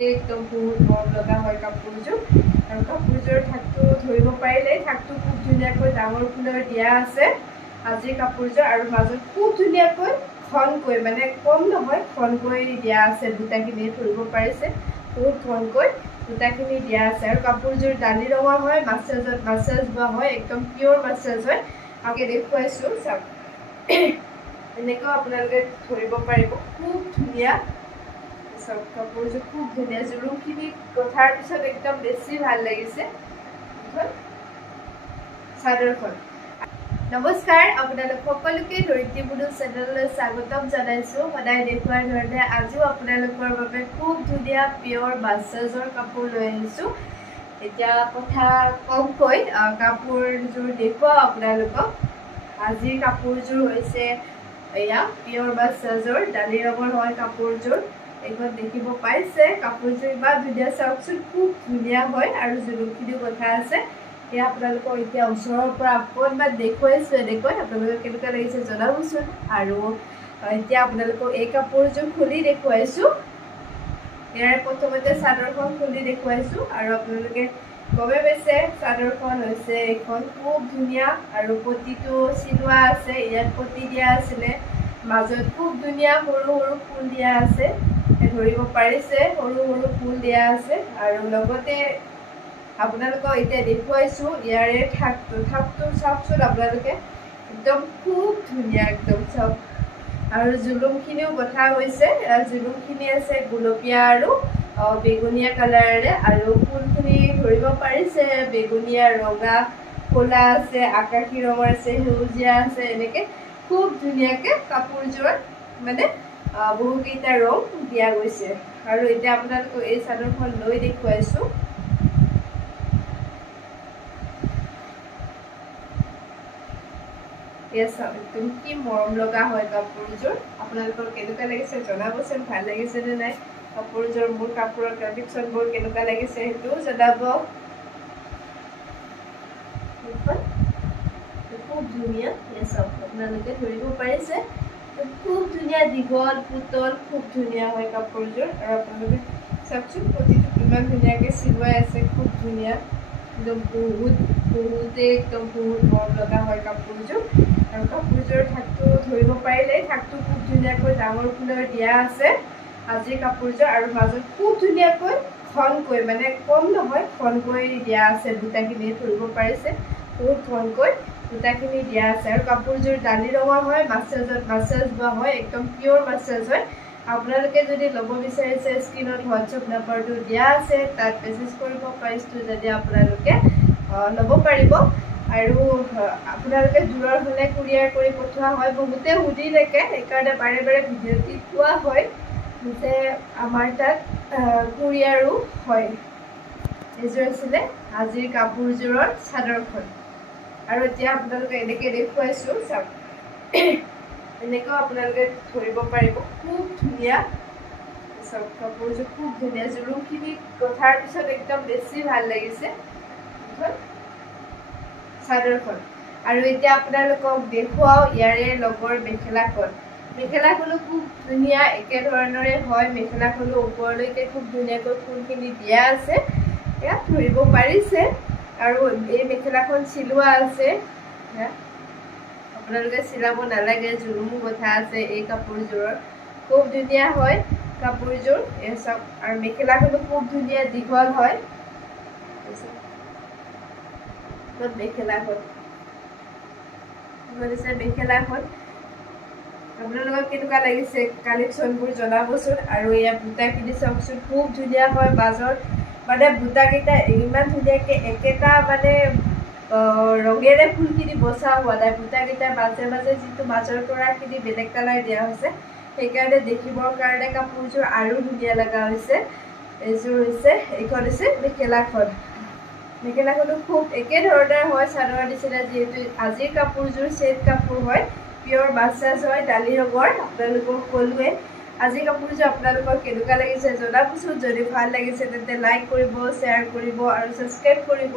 একদম বহুত মৰম লগা হয় কাপোৰযোৰ আৰু কাপোৰযোৰ ঠাকটো ধৰিব পাৰিলে ঠাকটো খুব ধুনীয়াকৈ ডাঙৰ ফুলৰ দিয়া আছে আজিৰ কাপোৰযোৰ আৰু মাজত খুব ধুনীয়াকৈ ঘনকৈ মানে কম নহয় ঘনকৈ দিয়া আছে বুটাখিনি ধৰিব পাৰিছে বহুত ঘনকৈ বুটাখিনি দিয়া আছে আৰু কাপোৰযোৰ দালি ৰঙৰ হয় মাছাজ বোৱা হয় একদম পিয়ৰ মাছাজ হয় আপোনালোকে দেখুৱাইছোঁ চাওক এনেকৈ আপোনালোকে ধৰিব পাৰিব খুব ধুনীয়া কাপোৰযোৰ খুব ধুনীয়া জুলুমখিনি গঠাৰ পিছত একদম বেছি ভাল লাগিছে চাদৰখন নমস্কাৰ আপোনালোক সকলোকে ধৰিত্ৰী বুডু চেনেললৈ স্বাগতম জনাইছোঁ সদায় দেখুৱাৰ ধৰণে আজিও আপোনালোকৰ বাবে খুব ধুনীয়া পিয়ৰ মাছাজৰ কাপোৰ লৈ আহিছোঁ এতিয়া কথা কমকৈ কাপোৰযোৰ দেখুৱাওঁ আপোনালোকক আজিৰ কাপোৰযোৰ হৈছে এয়া পিয়ৰ মাছাজৰ দালি ৰঙৰ হয় কাপোৰযোৰ এইখন দেখিব পাইছে কাপোৰযোৰ ইমান ধুনীয়া চাওকচোন খুব ধুনীয়া হয় আৰু জুলুমখিনিও কথা আছে এয়া আপোনালোকক এতিয়া ওচৰৰ পৰা অকণমান দেখুৱাইছোঁ এনেকৈ আপোনালোকে কেনেকুৱা লাগিছে জনাবচোন আৰু এতিয়া আপোনালোকক এই কাপোৰযোৰ খুলি দেখুৱাইছোঁ ইয়াৰে প্ৰথমতে চাদৰখন খুলি দেখুৱাইছোঁ আৰু আপোনালোকে গমে পাইছে চাদৰখন হৈছে এইখন খুব ধুনীয়া আৰু পতিটো চিলোৱা আছে ইয়াত পতি দিয়া আছিলে মাজত খুব ধুনীয়া সৰু সৰু ফুল দিয়া আছে ধৰিব পাৰিছে সৰু সৰু ফুল দিয়া আছে আৰু লগতে আপোনালোকক এতিয়া দেখুৱাইছোঁ ইয়াৰে ঠাকটো চাওকচোন আপোনালোকে একদম খুব ধুনীয়া একদম চাওক আৰু জুলুমখিনিও গঠা হৈছে জুলুমখিনি আছে গুলপীয়া আৰু বেগুনীয়া কালাৰেৰে আৰু ফুলখিনি ধৰিব পাৰিছে বেগুনীয়া ৰঙা ক'লা আছে আকাশী ৰঙৰ আছে সেউজীয়া আছে এনেকৈ খুব ধুনীয়াকৈ কাপোৰযোৰত মানে বহুকেইটা ৰং দিয়া গৈছে আৰু এতিয়া আপোনালোকক এই চাদৰখন লৈ দেখুৱাইছোঁ একদম কি মৰম লগা হয় কাপোৰযোৰ আপোনালোকৰ কেনেকুৱা লাগিছে জনাবচোন ভাল লাগিছে নে নাই কাপোৰযোৰ মোৰ কাপোৰৰ কণ্ডিশ্যনবোৰ কেনেকুৱা লাগিছে সেইটোও জনাব খুব ধুনীয়া চাওক আপোনালোকে ধৰিব পাৰিছে খুব ধুনীয়া দীঘল পুতল খুব ধুনীয়া হয় কাপোৰযোৰ আৰু আপোনালোকে চাওকচোন পতিটো কিমান ধুনীয়াকৈ চিলোৱাই আছে খুব ধুনীয়া একদম বহুতেই একদম বহুত মৰম লগা হয় কাপোৰযোৰ আৰু কাপোৰযোৰ ঠাকটো ধৰিব পাৰিলে ঠাকটো খুব ধুনীয়াকৈ ডাঙৰ ফুলৰ দিয়া আছে আজিৰ কাপোৰযোৰ আৰু মাজত খুব ধুনীয়াকৈ ঘনকৈ মানে কম নহয় ঘনকৈ দিয়া আছে বুটাখিনি ধৰিব পাৰিছে বহুত ঘনকৈ বুটাখিনি দিয়া আছে আৰু কাপোৰযোৰ দালি ৰঙৰ হয় মাছাজ বোৱা হয় একদম পিয়ৰ মাছাজ হয় আপোনালোকে যদি ল'ব বিচাৰিছে স্ক্ৰীনত হোৱাটছএপ নাম্বাৰটো দিয়া আছে তাত মেছেজ কৰিব প্ৰাইচটো যদি আপোনালোকে ল'ব পাৰিব আৰু আপোনালোকে দূৰৰ হ'লে কুৰিয়াৰ কৰি পঠোৱা হয় বহুতে সুধি থাকে সেইকাৰণে বাৰে বাৰে ভিডিঅ'টি পোৱা হয় যে আমাৰ তাত কুৰিয়াৰো হয় এইযোৰ আছিলে আজিৰ কাপোৰযোৰৰ চাদৰখন আৰু এতিয়া আপোনালোকে এনেকৈ দেখুৱাইছোঁ চাওক এনেকৈ আপোনালোকে ধৰিব পাৰিব খুব ধুনীয়া চাওক কাপোৰযোৰ খুব ধুনীয়া জুলুমখিনি গঠাৰ পিছত একদম বেছি ভাল লাগিছে চাদৰখন আৰু এতিয়া আপোনালোকক দেখুৱাওঁ ইয়াৰে লগৰ মেখেলাখনো খুব ধুনীয়া একেধৰণৰে হয় মেখেলাখনো ওপৰলৈকে খুব ধুনীয়াকৈ ফুলখিনি দিয়া আছে ইয়াত ধৰিব পাৰিছে আৰু এই মেখেলাখন চিলোৱা আছে আপোনালোকে চিলাব নালাগে জুলুমো গঠা আছে এই কাপোৰযোৰৰ খুব ধুনীয়া হয় কাপোৰযোৰ এই চাওক আৰু মেখেলাখনো খুব ধুনীয়া দীঘল হয় মেখেলাখন আপোনালোকক কেনেকুৱা লাগিছে কালেকশ্যনবোৰ জনাবচোন আৰু ইয়াৰ বুটাখিনি চাওকচোন খুব ধুনীয়া হয় মাজত মানে বুটাকেইটা ইমান ধুনীয়াকৈ একেটা মানে ৰঙেৰে ফুলখিনি বচা হোৱা নাই বুটাকেইটাৰ মাজে মাজে যিটো মাজৰ পৰাখিনি বেলেগ কালাৰ দিয়া হৈছে সেইকাৰণে দেখিবৰ কাৰণে কাপোৰযোৰ আৰু ধুনীয়া লগা হৈছে এইযোৰ হৈছে এইখন হৈছে মেখেলাখনো খুব একেধৰণৰ হয় চাদৰৰ নিচিনা যিহেতু আজিৰ কাপোৰযোৰ চেট কাপোৰ হয় পিয়ৰ মাছাজ হয় দালি ৰঙৰ আপোনালোকক ক'লোৱে আজিৰ কাপোৰযোৰ আপোনালোকৰ কেনেকুৱা লাগিছে জনাবচোন যদি ভাল লাগিছে তেন্তে লাইক কৰিব শ্বেয়াৰ কৰিব আৰু ছাবস্ক্ৰাইব কৰিব